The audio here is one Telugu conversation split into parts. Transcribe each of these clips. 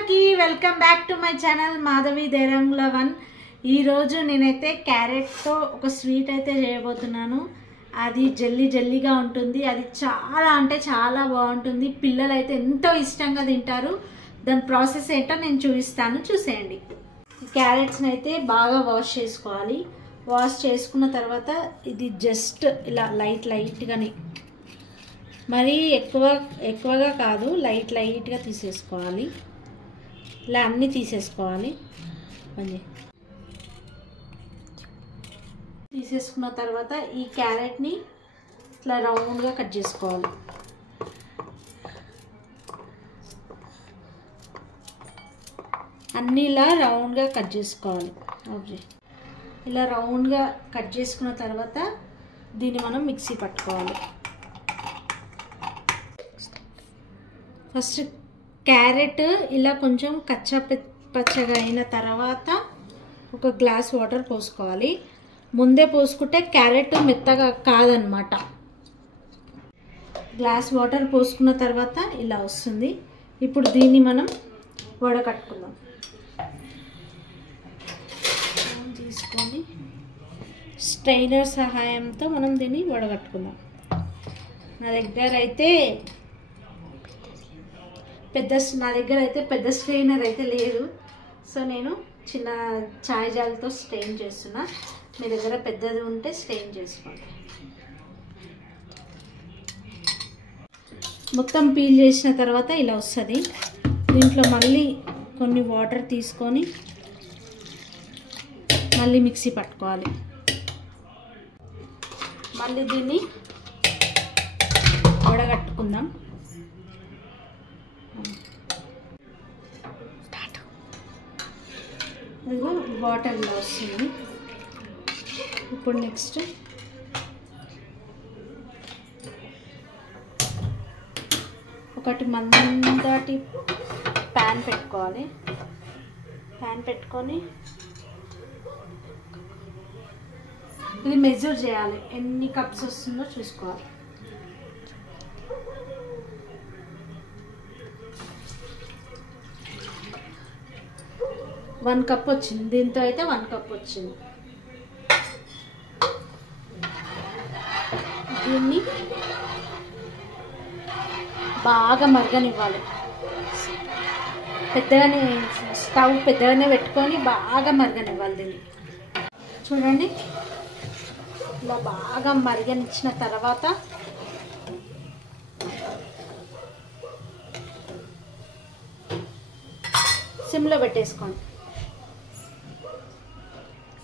అందరికీ welcome back to my channel Madhavi Derangula one. ఈరోజు నేనైతే క్యారెట్తో ఒక స్వీట్ అయితే చేయబోతున్నాను. అది జల్లీగా ఉంటుంది. అది చాలా అంటే చాలా బాగుంటుంది. పిల్లలు అయితే ఎంతో ఇష్టంగా తింటారు. దాని ప్రాసెస్ ఏంటో నేను చూపిస్తాను, చూసేయండి. క్యారెట్స్ని అయితే బాగా వాష్ చేసుకోవాలి. వాష్ చేసుకున్న తర్వాత ఇది జస్ట్ ఇలా లైట్గానే, మరీ ఎక్కువగా కాదు, లైట్గా తీసేసుకోవాలి. ఇలా అన్నీ తీసేసుకోవాలి. తీసేసుకున్న తర్వాత ఈ క్యారెట్ని ఇట్లా రౌండ్గా కట్ చేసుకోవాలి. అన్నీ ఇలా రౌండ్గా కట్ చేసుకోవాలి. ఇలా రౌండ్గా కట్ చేసుకున్న తర్వాత దీన్ని మనం మిక్సీ పట్టుకోవాలి. ఫస్ట్ క్యారెట్ ఇలా కొంచెం పచ్చగా అయిన తర్వాత ఒక గ్లాస్ వాటర్ పోసుకోవాలి. ముందే పోసుకుంటే క్యారెట్ మెత్తగా కాదనమాట. గ్లాస్ వాటర్ పోసుకున్న తర్వాత ఇలా వస్తుంది. ఇప్పుడు దీన్ని మనం వడకట్టుకుందాం. తీసుకొని స్ట్రైనర్ సహాయంతో మనం దీన్ని వడగట్టుకుందాం. నా దగ్గర అయితే పెద్ద స్ట్రైనర్ అయితే లేదు, సో నేను చిన్న చాయ్ జాలతో స్ట్రెయిన్ చేస్తున్నా. మీ దగ్గర పెద్దది ఉంటే స్ట్రెయిన్ చేసుకోండి. మొత్తం పీల్ చేసిన తర్వాత ఇలా వస్తుంది. దీంట్లో మళ్ళీ కొన్ని వాటర్ తీసుకొని మళ్ళీ మిక్సీ పట్టుకోవాలి. మళ్ళీ దీన్ని వడగట్టుకుందాం. ఇదిగో వాటర్లో వస్తుంది. ఇప్పుడు నెక్స్ట్ ఒకటి మందటి ప్యాన్ పెట్టుకోవాలి. ప్యాన్ పెట్టుకొని ఇది మెజర్ చేయాలి. ఎన్ని కప్స్ వస్తుందో చూసుకోవాలి. వన్ కప్ వచ్చింది. దీంతో అయితే 1 కప్ వచ్చింది. దీన్ని బాగా మరగనివ్వాలి. స్టవ్ పెద్దగానే పెట్టుకొని బాగా మరగనివ్వాలి. దీన్ని చూడండి, ఇలా బాగా మరగనిచ్చిన తర్వాత సిమ్లో పెట్టేసుకోండి.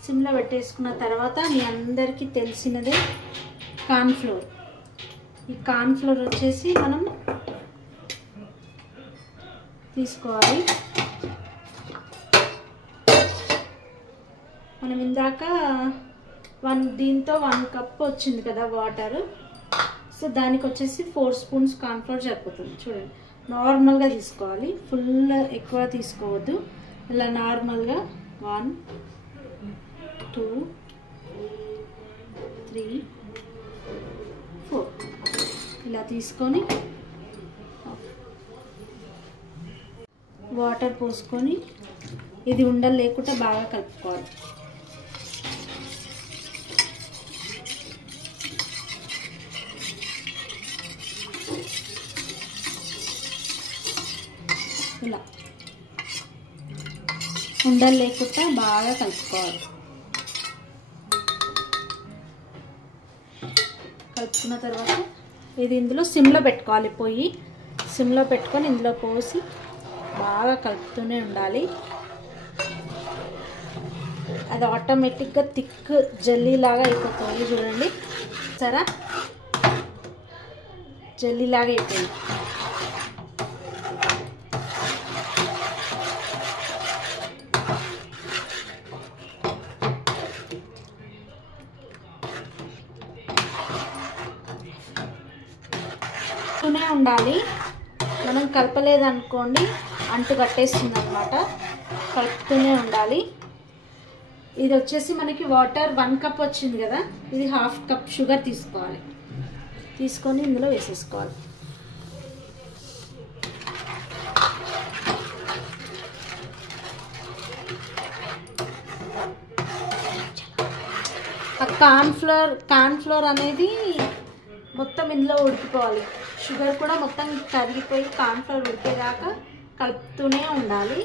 సిమ్లో పెట్టేసుకున్న తర్వాత మీ అందరికీ తెలిసినదే కార్న్ఫ్లోర్. ఈ కార్న్ఫ్లోర్ వచ్చేసి మనం తీసుకోవాలి. మనం ఇందాక దీంతో 1 కప్ వచ్చింది కదా వాటర్, సో దానికి వచ్చేసి 4 స్పూన్స్ కార్న్ఫ్లోర్ సరిపోతుంది. చూడండి, నార్మల్గా తీసుకోవాలి, ఫుల్ ఎక్కువ తీసుకోవద్దు. ఇలా నార్మల్గా 1 2 3 4 ఇలా తీసుకొని వాటర్ పోసుకొని ఇది ఉండలు లేకుండా బాగా కలుపుకోవాలి. ఇలా ఉండలు లేకుండా బాగా కలుపుకోవాలి. కలుపుకున్న తర్వాత ఇది ఇందులో సిమ్లో పెట్టుకోవాలి. పొయ్యి సిమ్లో పెట్టుకొని ఇందులో పోసి బాగా కలుపుతూనే ఉండాలి. అది ఆటోమేటిక్గా థిక్ జెల్లీలాగా అయిపోతుంది. చూడండి, సరే జెల్లీలాగా అయిపోయింది. ఉండాలి. మనం కలపలేదనుకోండి అంటు కట్టేస్తుంది అన్నమాట. కలుపుతూనే ఉండాలి. ఇది వచ్చేసి మనకి వాటర్ 1 కప్ వచ్చింది కదా, ఇది 1/2 కప్ షుగర్ తీసుకోవాలి. తీసుకొని ఇందులో వేసేసుకోవాలి. కార్న్ఫ్లోర్ అనేది మొత్తం ఇందులో ఉడికిపోవాలి. షుగర్ కూడా మొత్తం కరిగిపోయి కార్న్ఫ్లోర్ ఉడికేదాకా కలుపుతూనే ఉండాలి.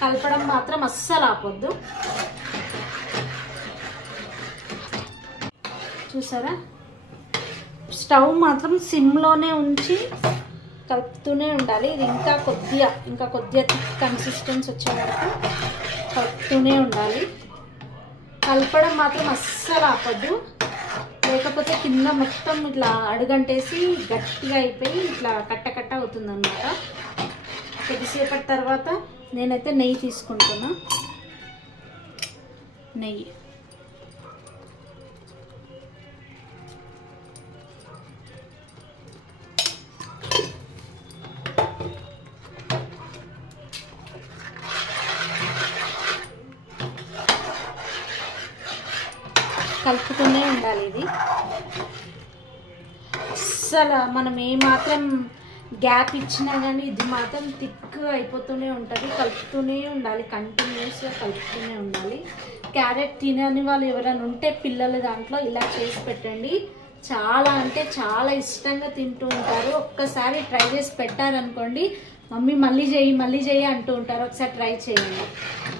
కలపడం మాత్రం అస్సలు ఆపొద్దు. చూసారా, స్టవ్ మాత్రం సిమ్లోనే ఉంచి కలుపుతూనే ఉండాలి. ఇది ఇంకా కొద్దిగా థిక్ కన్సిస్టెన్సీ వచ్చే వరకు కలుపుతూనే ఉండాలి. కలపడం మాత్రం అస్సలు ఆపొద్దు, లేకపోతే కింద మొత్తం ఇట్లా అడుగంటేసి గట్టిగా అయిపోయి ఇట్లా కట్ట అవుతుంది అన్నమాట. కొద్దిసేపటి తర్వాత నేనైతే నెయ్యి తీసుకుంటున్నా. నెయ్యి కలుపుతూనే ఉండాలి. ఇది అస్సలు మనం ఏమాత్రం గ్యాప్ ఇచ్చినా కానీ ఇది మాత్రం థిక్ అయిపోతూనే ఉంటుంది. కలుపుతూనే ఉండాలి, కంటిన్యూస్గా కలుపుతూనే ఉండాలి. క్యారెట్ తినని వాళ్ళు ఎవరైనా ఉంటే పిల్లలు దాంట్లో ఇలా చేసి పెట్టండి. చాలా అంటే చాలా ఇష్టంగా తింటూ ఉంటారు. ఒక్కసారి ట్రై చేసి పెట్టారనుకోండి, మమ్మీ మళ్ళీ చేయి అంటూ ఉంటారు. ఒకసారి ట్రై చేయండి.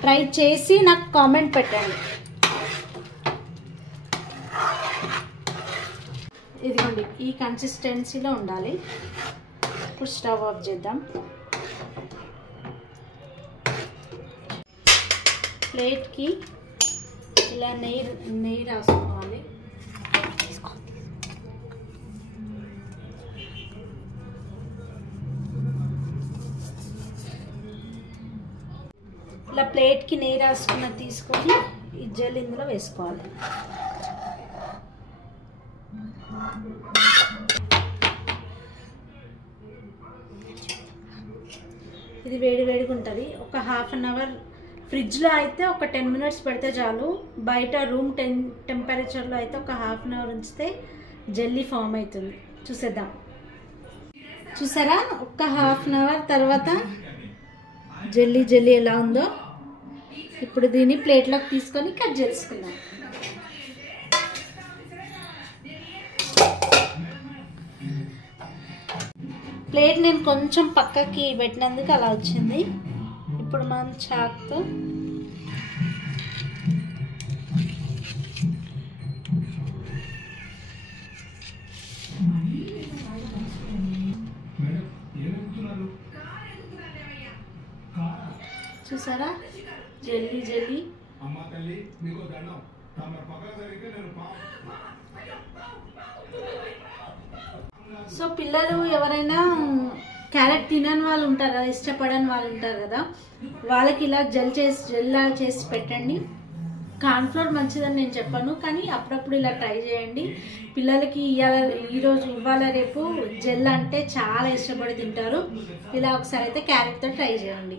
ట్రై చేసి నాకు కామెంట్ పెట్టండి. ఇదిగోండి, ఈ కన్సిస్టెన్సీలో ఉండాలి. ఇప్పుడు స్టవ్ ఆఫ్ చేద్దాం. ప్లేట్కి ఇలా నెయ్యి రాసుకోవాలి. ఇలా ప్లేట్కి నెయ్యి రాసుకున్న తీసుకొని ఈ జెల్ ఇందులో వేసుకోవాలి. ఇది వేడిగా ఉంటుంది. ఒక హాఫ్ అన్ అవర్ ఫ్రిడ్జ్లో అయితే ఒక 10 మినిట్స్ పెడితే చాలు. బయట రూమ్ టెంపరేచర్లో అయితే ఒక హాఫ్ అన్ అవర్ ఉంచితే జెల్లీ ఫామ్ అవుతుంది. చూసేద్దాం. చూసారా, ఒక హాఫ్ అన్ అవర్ తర్వాత జెల్లీ ఎలా ఉందో. ఇప్పుడు దీన్ని ప్లేట్లోకి తీసుకొని కట్ చేసుకుందాం. ప్లేట్ నేను కొంచెం పక్కకి పెట్టినందుకు అలా వచ్చింది. ఇప్పుడు మనం చాక్తో చూసారా, జెల్లీ సో పిల్లలు ఎవరైనా క్యారెట్ తినని వాళ్ళు ఉంటారు కదా, ఇష్టపడని వాళ్ళు ఉంటారు కదా, వాళ్ళకి ఇలా జెల్లా చేసి పెట్టండి. కార్న్ఫ్లోర్ మంచిదని నేను చెప్పను, కానీ అప్పుడప్పుడు ఇలా ట్రై చేయండి. పిల్లలకి ఇవాళ రేపు జెల్ అంటే చాలా ఇష్టపడి తింటారు. ఇలా ఒకసారి అయితే క్యారెట్తో ట్రై చేయండి.